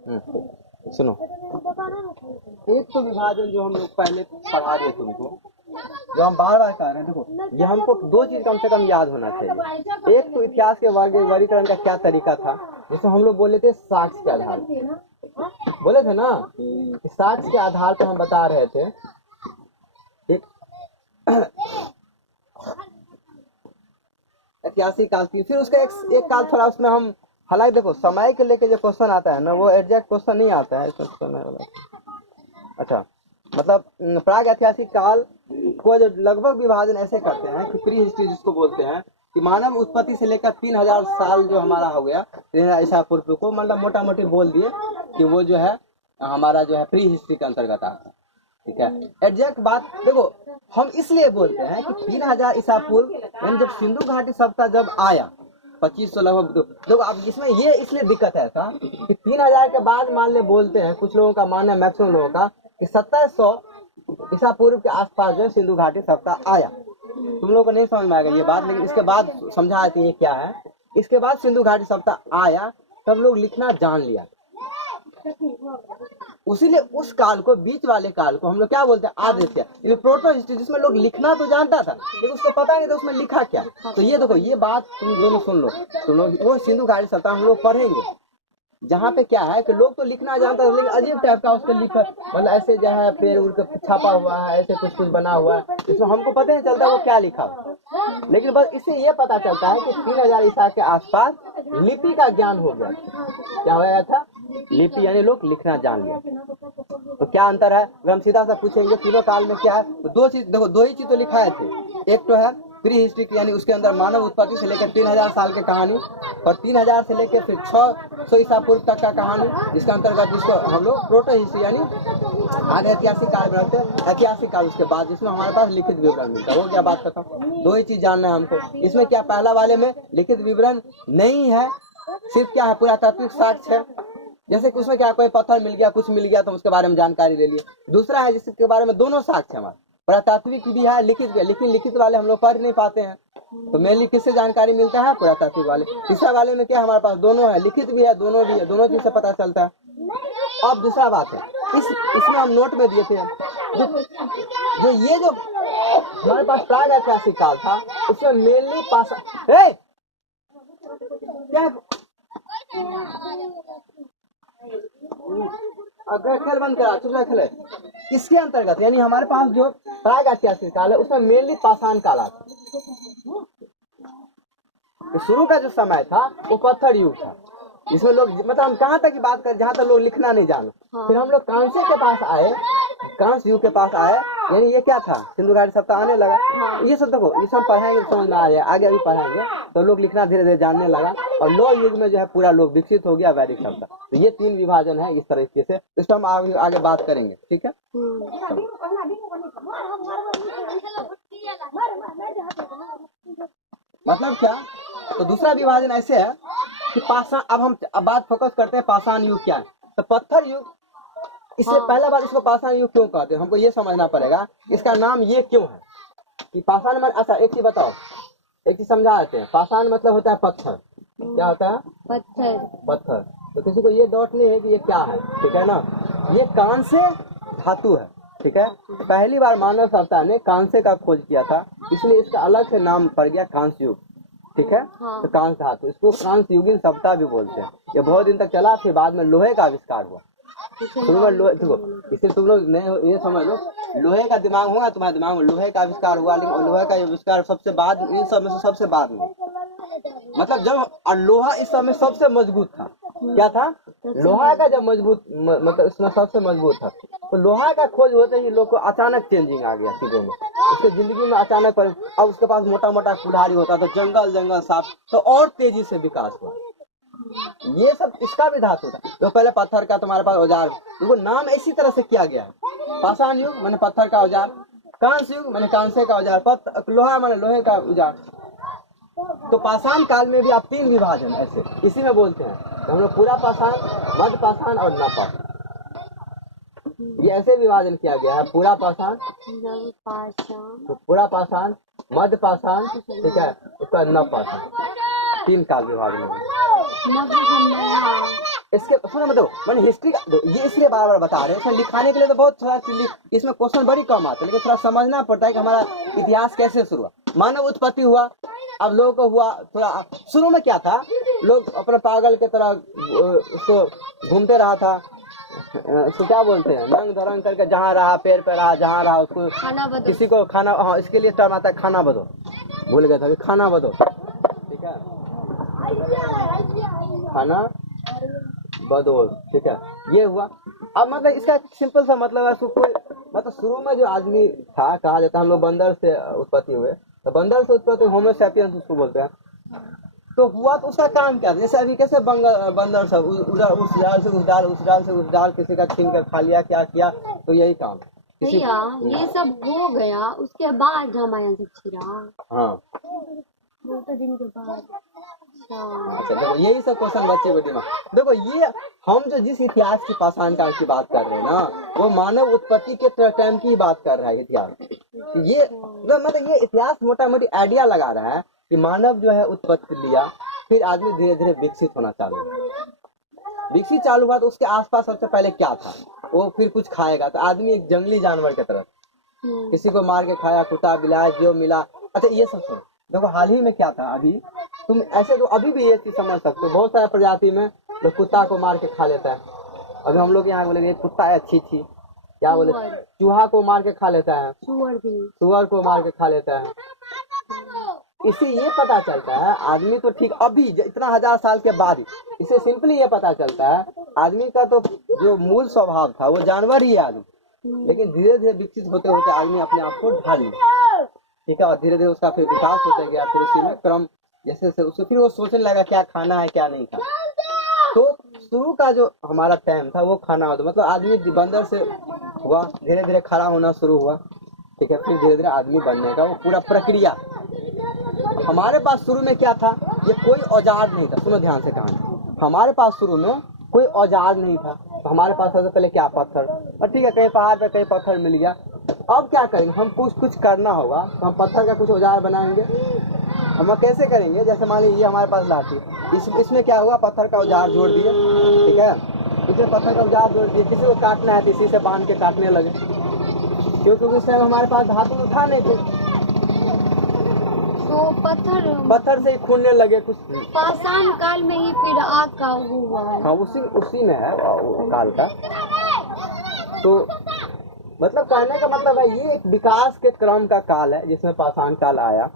सुनो, एक तो विभाजन जो हम लोग पहले पढ़ा रहे तुमको, जो हम बार बार कह रहे हैं, देखो ये हमको दो चीज कम से कम याद होना चाहिए। एक तो इतिहास के वर्गीकरण का क्या तरीका था, जैसे हम लोग बोले थे साक्ष्य के आधार पर, बोले थे ना कि साक्ष्य के आधार पर हम बता रहे थे। एक ऐतिहासिक काल की, फिर उसका एक काल थोड़ा उसमें हम, हालांकि देखो समय के लेके जो क्वेश्चन आता है ना, वो एग्जैक्ट क्वेश्चन नहीं आता है इसमें समय वाला। अच्छा, मतलब प्राग ऐतिहासिक काल को जो लगभग विभाजन ऐसे करते हैं कि प्री हिस्ट्री जिसको बोलते हैं, कि मानव उत्पत्ति से लेकर 3000 साल जो हमारा हो गया, 3000 ईसा पूर्व को मतलब मोटा मोटी बोल दिए कि वो जो है हमारा जो है प्री हिस्ट्री के अंतर्गत आता है। ठीक है, एग्जैक्ट बात देखो हम इसलिए बोलते हैं कि 3000 ईसा पूर्व यानी जब सिंधु घाटी सभ्यता जब आया 2500 लगभग, देखो अब इसमें ये इसलिए दिक्कत है ऐसा कि 3000 के बाद मान ले बोलते हैं, कुछ लोगों का मानना है, मैक्सिमम लोगों का, कि 2700 ईसा पूर्व के आसपास जो सिंधु घाटी सभ्यता आया। तुम लोगों को नहीं समझ में आएगा ये बात, लेकिन इसके बाद समझा कि ये क्या है। इसके बाद सिंधु घाटी सभ्यता आया, तब लोग लिखना जान लिया, उसीलिए उस काल को, बीच वाले काल को हम लोग क्या बोलते हैं, आद्य, ये प्रोटो हिस्ट्री, जिसमें लोग लिखना तो जानता था लेकिन उसको पता नहीं था उसमें लिखा क्या। तो ये देखो ये बात तुम दोनों सुन लो, तुम लोग वो सिंधु घाटी सभ्यता हम लोग पढ़ेंगे, जहाँ पे क्या है कि लोग तो लिखना जानता है लेकिन अजीब टाइप का उसके लिखा, मतलब ऐसे जो है पेड़ उड़ के छापा हुआ है, ऐसे कुछ कुछ बना हुआ है, इसमें हमको पता नहीं चलता वो क्या लिखा हुआ, लेकिन बस इससे ये पता चलता है कि 3000 ईसा के आसपास लिपि का ज्ञान हो गया। क्या हो गया था, लिपि, यानी लोग लिखना जान लिया। तो क्या अंतर है, अगर हम सीधा सा पूछेंगे तीनों काल में क्या है, तो दो चीज देखो, दो ही चीज तो लिखाए थे। एक तो है प्री हिस्ट्री यानी उसके अंदर मानव उत्पत्ति से लेकर 3000 साल की कहानी, और 3000 से लेकर फिर 600 ईसा पूर्व तक का कहानी, जिसके अंतर्गत जिसको हम लोग प्रोटो हिस्ट्री यानी आगे ऐतिहासिक काल बनाते हैं, ऐतिहासिक काल उसके बाद जिसमें हमारे पास लिखित विवरण मिलता है। वो क्या बात करता हूँ, दो ही चीज जानना है हमको। इसमें क्या, पहला वाले में लिखित विवरण नहीं है, सिर्फ क्या है पुरातात्विक साक्ष्य है, जैसे कि उसमें क्या कोई पत्थर मिल गया, कुछ मिल गया तो उसके बारे में जानकारी ले लिए। दूसरा है जिसके बारे में दोनों साक्ष्य हमारे, पुरातात्विक भी है, लिखित भी है, लेकिन लिखित वाले हम लोग पढ़ नहीं पाते हैं, तो मेनली किससे जानकारी मिलता है, पुरातात्विक वाले। तीसरा वाले में क्या हमारे पास दोनों है, लिखित भी है, दोनों भी है, दोनों चीज से पता चलता है। अब दूसरा बात है, इसमें हम नोट में दिए थे जो ये जो हमारे पास प्राग ऐतिहासिक काल था, उसमें मेनली क्या अगर खेल बंद करा चुपचाप खेले, इसके अंतर्गत यानी हमारे पास जो प्राग ऐतिहासिक काल है उसमें मेनली पाषाण काल आता है। तो शुरू का जो समय था वो पत्थर युग था, इसमें लोग मतलब हम कहाँ तक की बात करें, जहाँ तक लोग लिखना नहीं जाने। फिर हम लोग कांसे के पास आए, कांस्य युग के पास आए, यानी ये क्या था, सिंधु घाटी सभ्यता आने लगा। ये सब देखो, ये सब पढ़ाएंगे समझ में आ जाए, आगे अभी पढ़ाएंगे तो लोग लिखना धीरे धीरे जानने लगा, और लौह युग में जो है पूरा लोग विकसित हो गया वैदिक सभ्यता। तो ये तीन विभाजन है इस तरीके से, इसको हम आगे बात करेंगे, ठीक है। मतलब क्या, तो दूसरा विभाजन ऐसे है कि पाषाण, अब बात फोकस करते हैं पाषाण युग क्या है। तो पत्थर युग, इससे पहला बात इसको पाषाण युग क्यों कहते हैं, हमको ये समझना पड़ेगा इसका नाम ये क्यों है कि पाषाण। अच्छा एक चीज बताओ, एक चीज समझा देते हैं, पाषाण मतलब होता है पत्थर। क्या होता है, पत्थर, पत्थर। तो किसी को ये डाउट नहीं है कि ये क्या है, ठीक है ना। ये कांस्य धातु है, ठीक है। पहली बार मानव सभ्यता ने कांस्य का खोज किया था, इसलिए इसका अलग से नाम पड़ गया कांस्य युग, ठीक है। तो कांस्य धातु, इसको कांस्य युगीन सभ्यता भी बोलते हैं। ये बहुत दिन तक चला, फिर बाद में लोहे का आविष्कार हुआ। लोहे देखो, इसे तुम लोग ये समझ लो, लोहे का दिमाग होगा तुम्हारे दिमाग में, लोहे का आविष्कार हुआ, लेकिन लोहे का आविष्कार सबसे बाद, इन सब में से सबसे बाद में, मतलब जब लोहा इस समय सबसे मजबूत था। क्या था, लोहा का जब मजबूत, मतलब इसमें सबसे मजबूत था। तो लोहा का खोज होते ही लोग को अचानक चेंजिंग आ गया चीजों में, उसके जिंदगी में अचानक पर। अब उसके पास मोटा मोटा कुल्हाड़ी होता तो जंगल जंगल साफ, तो और तेजी से विकास हुआ। ये सब इसका भी धातु था। तो पहले पत्थर का तुम्हारे पास औजार, देखो नाम इसी तरह से किया गया है। पाषाण युग मैंने पत्थर का औजार, कांस्य युग मैंने कांसे का औजार, लोहा मैंने लोहे का औजार। तो पाषाण काल में भी आप तीन विभाजन ऐसे इसी में बोलते हैं, तो हम लोग पूरा पाषाण, मध्य पाषाण और नवपाषाण, ये ऐसे विभाजन किया गया है। पूरा पाषाण, तो पूरा पाषाण, मध्य पाषाण, ठीक है, उसका नवपाषाण, तीन काल विभाजन है। इसके सुनो मतलब मैंने हिस्ट्री का ये इसलिए बार बार बता रहे हैं, इसमें लिखाने के लिए तो बहुत थोड़ा इसमें क्वेश्चन बड़ी कम आते हैं, लेकिन थोड़ा समझना पड़ता है कि हमारा इतिहास कैसे शुरू हुआ। मानव उत्पत्ति हुआ, अब लोगों को हुआ थोड़ा, शुरू में क्या था, लोग अपने पागल के तरह उसको घूमते रहा था, उसको क्या बोलते हैं, नंग धरंग करके जहाँ रहा पेड़ पे रहा, जहाँ रहा उसको किसी को खाना, हाँ इसके लिए टर्म आता है खाना बदो, भूल गया था खाना बदो, ठीक है, खाना बदोल, ठीक है, ये हुआ। अब मतलब इसका सिंपल सा मतलब है, कोई मतलब शुरू में जो आदमी था, कहा जाता है हम लोग बंदर से उत्पत्ति हुए, तो बंदर से उत्पत्ति होमो सैपियंस उसको बोलते हैं। तो हुआ तो उसका काम क्या था, जैसे अभी कैसे बंदर सब उधर उस डाल से उस डाल, उस डाल से उस डाल, किसी का छीन कर खा लिया, क्या किया, तो यही काम भैया ये सब हो गया, उसके बाद रामायण से छिड़ा, हाँ बहुत दिन के बाद। अच्छा देखो यही सब क्वेश्चन बच्चे को दिमाग, देखो ये हम जो जिस इतिहास की पाषाण काल की बात कर रहे हैं ना, वो मानव उत्पत्ति के टाइम की बात कर रहा है इतिहास। ये मतलब ये इतिहास मोटा मोटी आइडिया लगा रहा है कि मानव जो है उत्पत्ति लिया, फिर आदमी धीरे धीरे विकसित होना चालू हुआ, विकसित चालू हुआ तो उसके आसपास सबसे पहले क्या था, वो फिर कुछ खाएगा, तो आदमी एक जंगली जानवर की तरह किसी को मार के खाया, कुत्ता बिलाया जो मिला। अच्छा ये सब सुनो, देखो हाल ही में क्या था, अभी तुम ऐसे तो अभी भी ये चीज समझ सकते हो, बहुत सारे प्रजाति में लोग कुत्ता को मार के खा लेता है। अभी हम लोग यहाँ बोलेंगे कुत्ता है, अच्छी थी क्या बोले, चूहा को मार के खा लेता है, सुअर को मार के खा लेता है। इससे ये पता चलता है आदमी तो ठीक अभी इतना 1000 साल के बाद, इससे सिंपली ये पता चलता है आदमी का तो जो मूल स्वभाव था वो जानवर ही है आदमी, लेकिन धीरे धीरे विकसित होते होते आदमी अपने आप को ढाल लिया, ठीक है, और धीरे धीरे उसका फिर विकास होता गया, फिर उसी में क्रम जैसे जैसे उसको फिर वो सोचने लगा क्या खाना है क्या नहीं खाना। तो शुरू का जो हमारा टाइम था वो खाना होता, मतलब आदमी बंदर से हुआ, धीरे धीरे खड़ा होना शुरू हुआ, ठीक है, फिर धीरे धीरे आदमी बनने का वो पूरा प्रक्रिया। हमारे पास शुरू में क्या था, ये कोई औजार नहीं था, सुनो ध्यान से कहानी, हमारे पास शुरू में कोई औजार नहीं था, तो हमारे पास सबसे पहले क्या पत्थर, और ठीक है कहीं पहाड़ पे कहीं पत्थर मिल गया। अब क्या करेंगे, हम कुछ करना होगा तो हम पत्थर का कुछ औजार बनाएंगे। हम कैसे करेंगे, जैसे मान लीजिए हमारे पास लाठी, इसमें क्या हुआ, पत्थर का औजार जोड़ दिए, ठीक है, इसमें पत्थर का औजार जोड़ दिए, किसी को काटना है तो इसी से बांध के काटने लगे, क्योंकि उस टाइम हमारे पास धातु था नहीं थे, तो पत्थर से ही खूनने लगे कुछ। पाषाण काल में ही फिर आग का हुआ है। हाँ उसी में है काल का। तो मतलब कहने का मतलब है ये एक विकास के क्रम का काल है जिसमें पाषाण काल आया।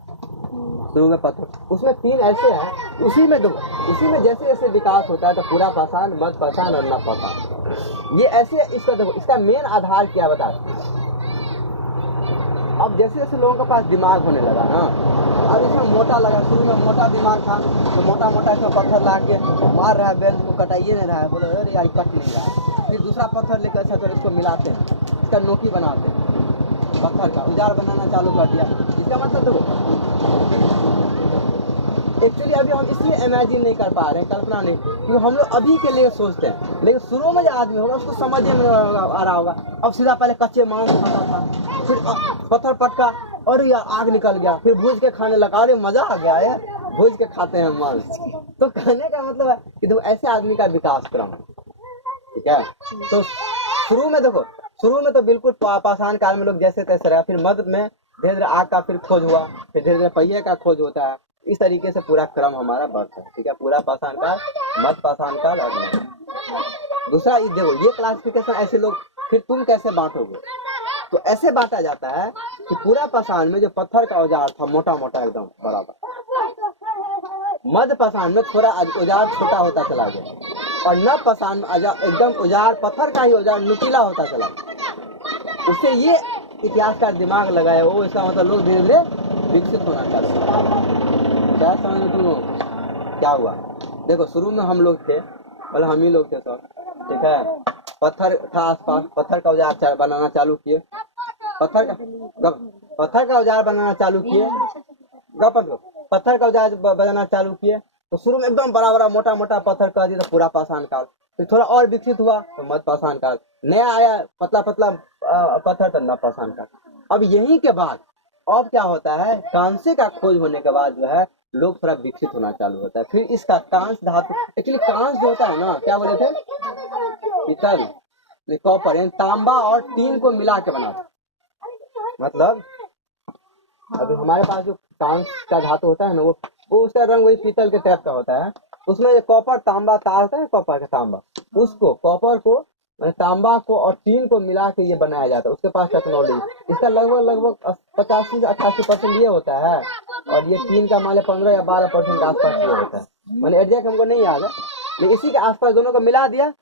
शुरू में पत्थर, उसमें 3 ऐसे हैं, उसी में जैसे जैसे विकास होता है तो पूरा पाषाण, मध्य पाषाण और नव पाषाण, ये ऐसे इसका देखो, इसका मेन आधार क्या बता। अब जैसे जैसे लोगों के पास दिमाग होने लगा ना, अब इसमें मोटा लगा, शुरू में मोटा दिमाग था तो मोटा मोटा इसमें पत्थर ला के मार रहा है, बेंच को कटाइए नहीं रहा है, बोले अरे यार कट नहीं रहा है, फिर दूसरा पत्थर लेकर अच्छा कर इसको मिलाते हैं, इसका नोकी बनाते हैं, पत्थर का औजार बनाना चालू कर दिया। इसका मतलब देखो एक्चुअली अभी हम इसलिए इमेजिन नहीं कर पा रहे हैं, कल्पना नहीं, क्योंकि हम लोग अभी के लिए सोचते हैं, लेकिन शुरू में जो आदमी होगा उसको समझ में आ रहा होगा। अब सीधा पहले कच्चे मांस खाता था, फिर पत्थर पटका और यार आग निकल गया, फिर भूज के खाने लगा, अरे मजा आ गया है, भूज के खाते हैं मांस। तो कहने का मतलब है कि देखो ऐसे आदमी का विकास क्रम, ठीक है। तो शुरू में देखो, शुरू में तो बिल्कुल पाषाण काल में लोग जैसे तैसे रहा, फिर मध्य में धीरे धीरे आग का फिर खोज हुआ, फिर धीरे धीरे पहिए का खोज होता है, इस तरीके से पूरा क्रम हमारा बढ़ता है, ठीक है। पूरा पाषाण काल, मध्य पाषाण काल और दूसरा देखो ये क्लासिफिकेशन ऐसे लोग, फिर तुम कैसे बांटोगे, तो ऐसे बांटा जाता है कि पूरा पाषाण में जो पत्थर का औजार था मोटा मोटा एकदम बराबर, मध्य पाषाण में थोड़ा औजार छोटा होता चला गया, और नव पाषाण में एकदम औजार पत्थर का ही औजार नुकीला होता चला गया। उससे ये इतिहासकार दिमाग लगाया, वो इसका मतलब लोग धीरे धीरे विकसित होना चाहते हैं। क्या समझ तुम लोग क्या हुआ, देखो शुरू में हम लोग थे, मतलब हम ही लोग थे सब, ठीक है, पत्थर था आसपास, पत्थर का औजार बनाना चालू किए, पत्थर का औजार बनाना चालू किए, पत्थर का औजार बनाना चालू किए, तो शुरू में एकदम बड़ा बड़ा मोटा मोटा पत्थर कर दिया, तो पूरा पाषाण काल, फिर थोड़ा और विकसित हुआ तो मध्य पाषाण काल, नया आया पतला पतला पत्थर तो नव पाषाण काल। अब यहीं के बाद अब क्या होता है, कांसे का खोज होने के बाद जो है लोग थोड़ा विकसित होना चालू होता है। फिर इसका कांस धातु, एक्चुअली कांस जो होता है ना, क्या बोले थे, पीतल, कॉपर, यानी तांबा और टीन को मिला के बनाता है। मतलब अभी हमारे पास जो कांस का धातु होता है ना, वो उसका रंग वही पीतल के टाइप का होता है। उसमें जो कॉपर तांबा तार होता है, कॉपर का तांबा, उसको कॉपर को तांबा को और टीन को मिला के ये बनाया जाता है। उसके पास टेक्नोलॉजी, इसका लगभग 85 से 88% ये होता है, और ये टीन का मान 15 या 12% के आसपास ये होता है। मैंने एग्जैक्ट हमको नहीं याद है, लेकिन इसी के आसपास दोनों को मिला दिया,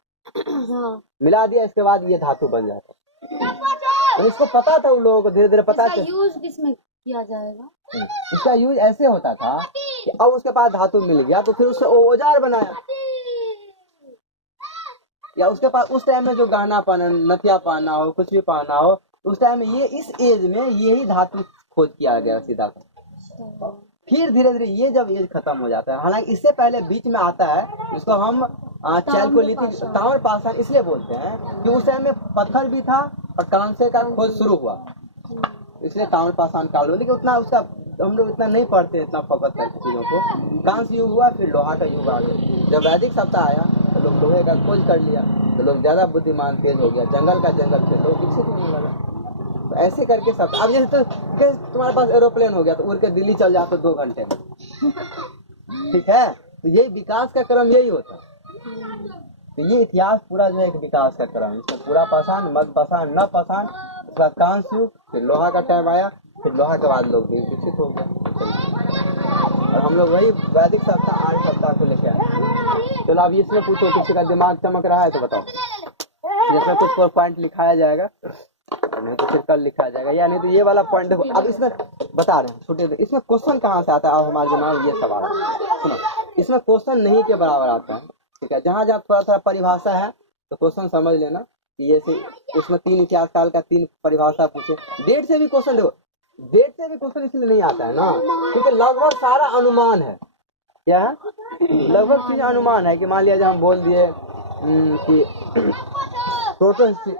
मिला दिया, इसके बाद ये धातु बन जाता है। इसको पता था उन लोगों को, धीरे धीरे पता इसका यूज किसमें किया जाएगा? इसका यूज ऐसे होता था कि अब उसके पास धातु मिल गया तो फिर उससे औजार बनाया, या उसके पास उस टाइम में जो गहना पहना, नथिया पहना हो, कुछ भी पहना हो, उस टाइम में ये इस एज में यही धातु खोज किया गया सीधा। फिर धीरे धीरे ये जब एज खत्म हो जाता है, हालांकि इससे पहले बीच में आता है, इसको हम चैल्कोलिथिक ताम्र पाषाण इसलिए बोलते हैं कि उस टाइम में पत्थर भी था और कांसे का खोज शुरू हुआ, इसलिए ताम्र पाषाण काल हुआ। लेकिन उतना उसका हम लोग इतना नहीं पढ़ते, इतना फोकस करते चीजों को। कांस युग हुआ, फिर लोहा का युग आ गया। जब वैदिक सत्ता आया तो लोग लोहे का खोज कर लिया, तो लोग ज्यादा बुद्धिमान तेज हो गया, जंगल का जंगल से लोग विकसित होने लगा। तो ऐसे करके सब, अब जैसे तो तुम्हारे पास एरोप्लेन हो गया तो उड़ के दिल्ली चल जाते 2 घंटे में, ठीक है। तो यही विकास का क्रम यही होता है। तो ये इतिहास पूरा जो है एक विकास का क्रम, इसमें पूरा पाषाण, मध्य पाषाण, नव पाषाण, उसके बाद कांस युग, फिर लोहा का टाइम आया, फिर लोहा के बाद लोग विकसित हो गए। और हम लोग वही वैदिक सप्ताह, आर्य सप्ताह को लेके आए। चलो अब इसमें पूछो, किसी का दिमाग चमक रहा है तो बताओ। इसमें कुछ पॉइंट लिखाया जाएगा, नहीं तो फिर कल लिखा जाएगा, या नहीं तो ये वाला पॉइंट देखो। अब इसमें बता रहे हैं छोटे, इसमें क्वेश्चन कहाँ से आता है? अब हमारे दिमाग में ये सवाल है, सुनो, इसमें क्वेश्चन नहीं के बराबर आता है, ठीक है। जहाँ जहाँ थोड़ा थोड़ा परिभाषा है तो क्वेश्चन समझ लेना कि ये से उसमें 3 इतिहास काल का 3 परिभाषा पूछे। डेट से भी क्वेश्चन, देखो डेट से भी क्वेश्चन इसलिए नहीं आता है ना, क्योंकि लगभग सारा अनुमान है। क्या है? लगभग चीज अनुमान है कि मान लिया हम बोल दिए कि प्रोटो हिस्ट्री,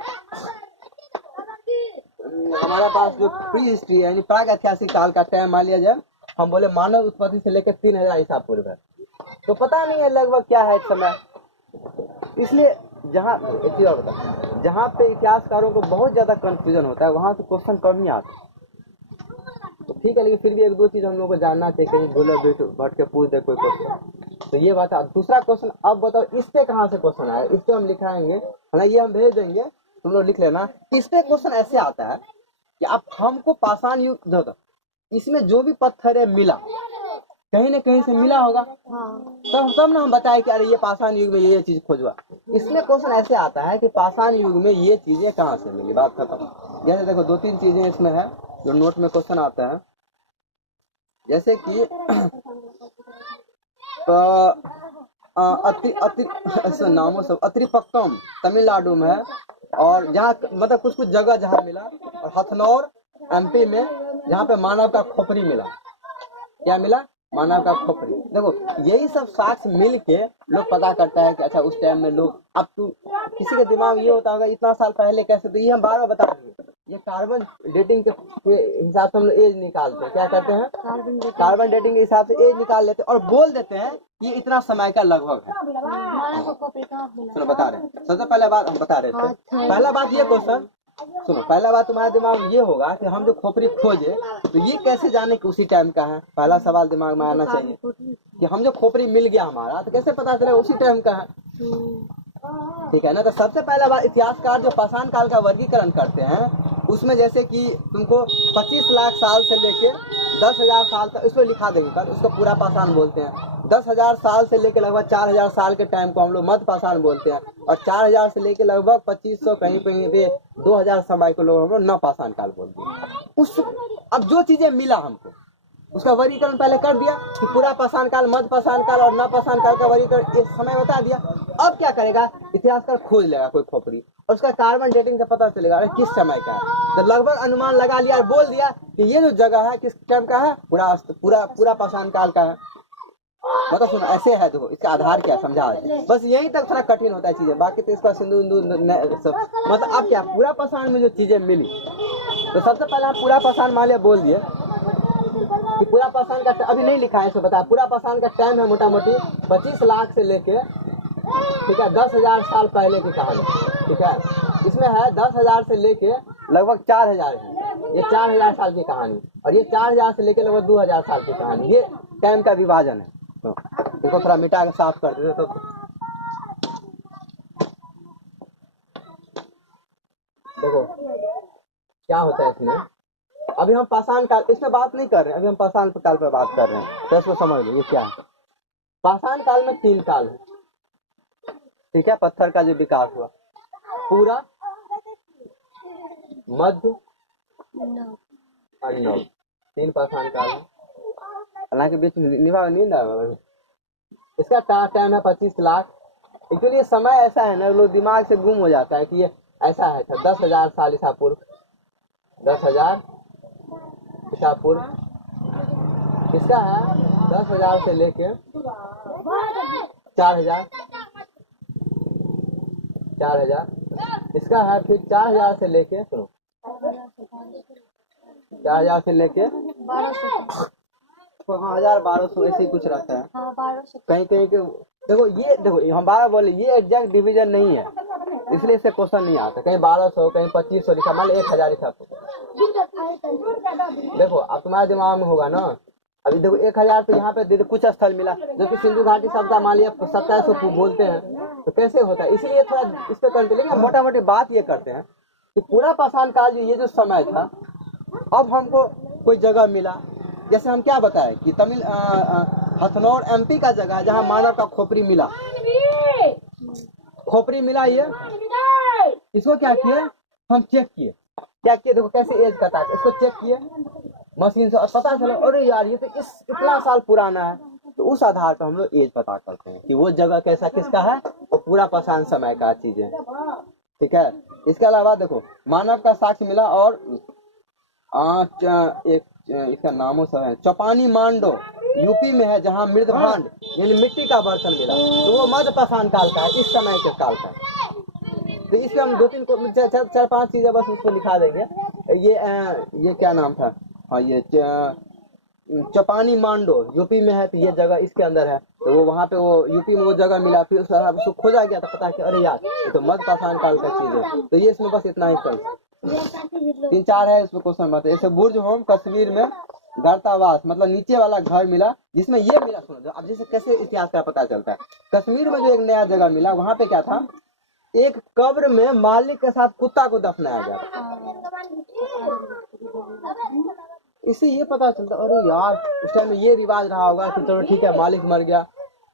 हमारा पास जो प्री हिस्ट्री है यानी प्राग ऐतिहासिक काल का टाइम मान लिया जाए, हम बोले मानव उत्पत्ति से लेकर 3000 ईसा पूर्व है, तो पता नहीं है लगभग क्या है इस समय। इसलिए जहाँ पे इतिहासकारों को बहुत ज्यादा कंफ्यूजन होता है, वहां से क्वेश्चन कम ही आता है। तो ठीक है, लेकिन फिर भी 1-2 चीज हम लोग को जानना चाहिए, कहीं भूले बैठ के पूछ दे कोई क्वेश्चन। तो ये बात है। दूसरा क्वेश्चन, अब बताओ इस पे कहाँ से क्वेश्चन आया? इस पे हम लिखाएंगे, हालांकि ये हम भेज देंगे, तुम लोग लिख लेना। इस पे क्वेश्चन ऐसे आता है कि आप हमको पाषाण युग जो, इसमें जो भी पत्थर है मिला, कहीं न कहीं से मिला होगा, तब ना हम बताए कि अरे ये पाषाण युग में ये चीज खोजवा। इसमें क्वेश्चन ऐसे आता है कि पाषाण युग में ये चीजें कहाँ से मिली, बात खत्म। जैसे देखो 2-3 चीजें इसमें है जो नोट में क्वेश्चन आता है, जैसे कि नामों सब अत्रिपक्कम तमिलनाडु में है, और जहाँ मतलब कुछ जगह जहाँ मिला, और हथनौर एमपी में जहाँ पे मानव का खोपड़ी मिला। क्या मिला? मानव का खोपड़ी। देखो यही सब साक्ष्य मिल के लोग पता करता है कि अच्छा उस टाइम में लोग, अब तू किसी के दिमाग में ये होता होगा इतना साल पहले कैसे, तो ये हम बार-बार बता रहे हैं। ये कार्बन डेटिंग के हिसाब से हम लोग एज निकालते हैं। क्या करते हैं? कार्बन डेटिंग के हिसाब से एज निकाल लेते हैं और बोल देते हैं ये इतना समय का लगभग है। सुनो बता रहे हैं, सबसे पहले बात हम बता रहे थे। पहला बात ये क्वेश्चन सुनो, पहला बात तुम्हारे दिमाग में ये होगा कि हम जो खोपड़ी खोजे तो ये कैसे जाने कि उसी टाइम का है। पहला सवाल दिमाग में आना चाहिए कि हम जो खोपड़ी मिल गया हमारा, तो कैसे पता चलेगा उसी टाइम का है, ठीक है ना। तो सबसे पहला बात, इतिहासकार जो पाषाण काल का वर्गीकरण करते हैं उसमें जैसे कि तुमको 25 लाख साल से लेके 10,000 साल तक इसको लिखा देंगे, पर उसको पूरा पाषाण बोलते हैं। 10,000 साल से लेके लगभग 4,000 साल के टाइम को हम लोग मध्य पाषाण बोलते हैं, और 4,000 से लेके लगभग 2500 कहीं पे 2,000 समय को लोग हम लोग नव पाषाण काल बोलते हैं। उस अब जो चीजें मिला हमको उसका वर्गीकरण पहले कर दिया कि पूरा पाषाण काल, मध्य पाषाण काल और नव पाषाण काल का वर्गीकरण एक समय बता दिया। अब क्या करेगा? इतिहासकार खोज लेगा कोई खोपड़ी और उसका कार्बन डेटिंग से पता चलेगा अरे किस समय का है। तो लगभग अनुमान लगा लिया और बोल दिया कि ये जो जगह है किस टाइम का है, पूरा पाषाण काल का है। मतलब सुनो ऐसे है, देखो इसका आधार क्या समझा है, बस यही तक थोड़ा कठिन होता है चीजें, बाकी तो इसका सिंधु मतलब अब क्या पूरा पाषाण में जो चीजें मिली, तो सबसे पहले हम पूरा पाषाण मान लिया बोल दिए कि पूरा पाषाण का अभी नहीं लिखा है, इसको बता। पूरा पाषाण का टाइम है मोटा मोटी 25 लाख से लेके, ठीक है, 10,000 साल पहले की कहानी, ठीक है। इसमें है 10,000 से लेके लगभग 4,000 है, ये 4,000 साल की कहानी, और ये 4,000 से लेके लगभग 2,000 साल की कहानी। ये टाइम का विभाजन है। तो इसको थोड़ा मिटा के साफ कर देते तो देखो क्या होता है इसमें। अभी हम पाषाण काल, इसमें बात नहीं कर रहे हैं, अभी हम पाषाण काल पर बात कर रहे हैं, तो इसको समझ लो ये क्या है। पाषाण काल में 3 काल है, ठीक है। पत्थर का जो विकास हुआ, पूरा, मध्य और नव, 3 पाषाण काल है। हालांकि बीच में निभा नींद आ, इसका टाइम है 25 लाख। एक्चुअली ये समय ऐसा है ना, लोग दिमाग से गुम हो जाता है कि ये ऐसा है। 10,000 साल ईसा पूर्व, 10,000 ईसा पूर्व, इसका है 10,000 से लेके 4,000, इसका है फिर 4,000 से लेके, सुनो, 4,000 से लेके 1,200 ऐसे ही कुछ रहता है। कहीं कहीं के देखो, ये देखो हम 12 बोले, ये एग्जैक्ट डिवीजन नहीं है, इसलिए इससे क्वेश्चन नहीं आता। कहीं 1,200, कहीं 2,500 लिखा, मान लो 1,000 लिखा। देखो अब तुम्हारे दिमाग में होगा ना, अभी देखो 1,000 तो यहाँ पे कुछ स्थल मिला, जो कि सिंधु घाटी सभ्यता मान लिया 2700 बोलते हैं, तो कैसे होता है। इसीलिए थोड़ा इस पे करते, लेकिन मोटा मोटी बात ये करते हैं कि पूरा पाषाण काल ये जो समय था, अब हमको कोई जगह मिला, जैसे हम क्या बताए कि तमिल हथनौर एमपी का जगह है जहाँ मानव का खोपड़ी मिला, ये इसको क्या किए हम, चेक किए। क्या किए, देखो कैसे एज कटा, इसको चेक किए मशीन से, और पता चला अरे यार ये तो इतना साल पुराना है। तो उस आधार पर हम लोग एज पता करते हैं कि वो जगह कैसा किसका है, वो पूरा पाषाण समय का चीजें, ठीक है। इसके अलावा देखो मानव का साक्ष्य मिला, और एक इसका नामों सब है, चौपानी मांडो यूपी में है, जहाँ मृद भांड यानी मिट्टी का बर्तन मिला, तो वो मध्य पाषाण काल का है, इस समय के काल का। तो इसके हम 2-3 4-5 चीजें बस उसको लिखा देंगे। ये क्या नाम था, हाँ ये चौपानी मांडो यूपी में है, तो ये जगह इसके अंदर है। तो वो वहाँ पे वो यूपी में वो जगह मिला, फिर उसको खोजा गया, तो पता कि अरे यार ये तो मध्य पाषाण काल का चीज है। तो ये इसमें बस इतना ही कर 3-4 है इसमें क्वेश्चन बात है। जैसे बुर्ज होम कश्मीर में गर्तावास, मतलब नीचे वाला घर मिला, जिसमें ये मिला। सुनो अब जैसे कैसे इतिहास का पता चलता है, कश्मीर में जो एक नया जगह मिला, वहाँ पे क्या था, एक कब्र में मालिक के साथ कुत्ता को दफनाया गया। इससे ये पता चलता अरे यार उस टाइम में ये रिवाज रहा होगा कि चलो ठीक है मालिक मर गया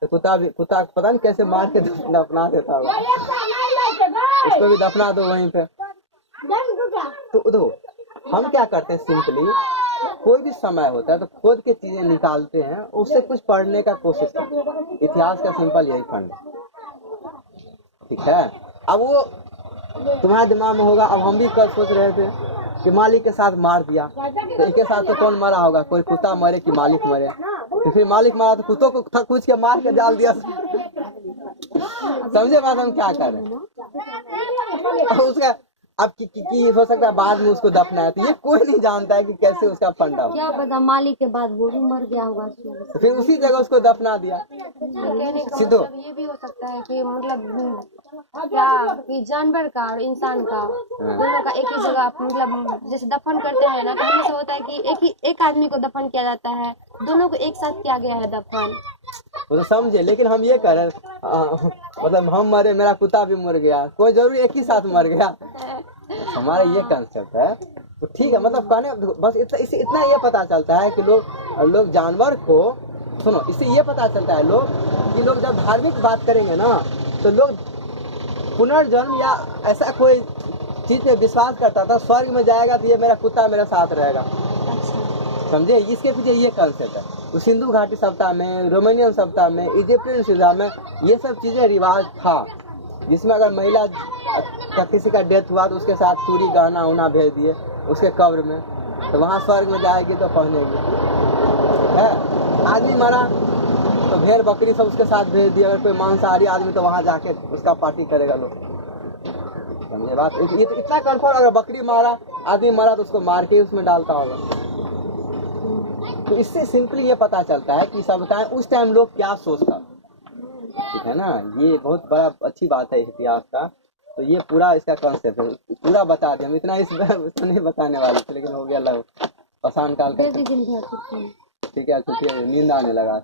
तो कुत्ता पता नहीं कैसे मार के दफना देता होगा, उसको भी दफना दो वहीं पे। तो देखो हम क्या करते हैं, सिंपली कोई भी समय होता है तो खोद के चीजें निकालते हैं, उससे कुछ पढ़ने का कोशिश करते हैं। इतिहास का सिंपल यही फंड, ठीक है। अब वो तुम्हारे दिमाग में होगा, अब हम भी कल सोच रहे थे कि मालिक के साथ मार दिया, तो इनके साथ तो कौन मरा होगा, कोई कुत्ता मरे कि मालिक मरे। तो फिर मालिक मारा तो कुत्तों को कुछ के मार के डाल दिया। समझे बात हम क्या कर रहे हैं। उसका अब की हो सकता है बाद में उसको दफनाया, तो ये कोई नहीं जानता है कि कैसे उसका फंडा हो। क्या पता मालिक के बाद वो भी मर गया होगा, तो फिर उसी जगह उसको दफना दिया। सिद्धो ये भी हो सकता है कि मतलब क्या कि जानवर का और इंसान का दोनों का एक ही जगह, मतलब जैसे दफन करते हैं ना, तो हमेशा होता है कि एक आदमी को दफन किया जाता है, दोनों को एक साथ किया गया है दफन। वो तो समझे, लेकिन हम ये कर मतलब हम मरे मेरा कुत्ता भी मर गया, कोई जरूरी एक ही साथ मर गया, हमारा ये कंसेप्ट है। तो ठीक है, मतलब कहने बस इससे इतना ये पता चलता है कि लोग जानवर को, सुनो इससे ये पता चलता है कि लोग जब धार्मिक बात करेंगे ना, तो लोग पुनर्जन्म या ऐसा कोई चीज पे विश्वास करता था, स्वर्ग में जाएगा तो ये मेरा कुत्ता मेरे साथ रहेगा, समझे। इसके पीछे ये कंसेप्ट है। तो सिंधु घाटी सभ्यता में, रोमानियन सभ्यता में, इजिप्टियन सभ्यता में ये सब चीजें रिवाज था, जिसमें अगर महिला का किसी का डेथ हुआ तो उसके साथ चूड़ी गहना उना भेज दिए उसके कब्र में, तो वहाँ स्वर्ग में जाएगी तो पहनेगी, है। आदमी मरा तो भेड़ बकरी सब उसके साथ भेज दिए, अगर कोई मांसाहारी आदमी तो वहाँ जाके उसका पार्टी करेगा लोग, समझे बात। ये तो इतना कन्फर्म, अगर बकरी मारा आदमी मरा तो उसको मार के उसमें डालता होगा। तो इससे सिंपली ये पता चलता है कि सब टाइम उस टाइम लोग क्या सोचता, ठीक है ना। ये बहुत बड़ा अच्छी बात है इतिहास का। तो ये पूरा इसका कॉन्सेप्ट है, पूरा बता दिया हम। इतना इसमें नहीं बताने वाले थे, लेकिन हो गया लग पाषाण काल का। ठीक है, नींद आने लगा।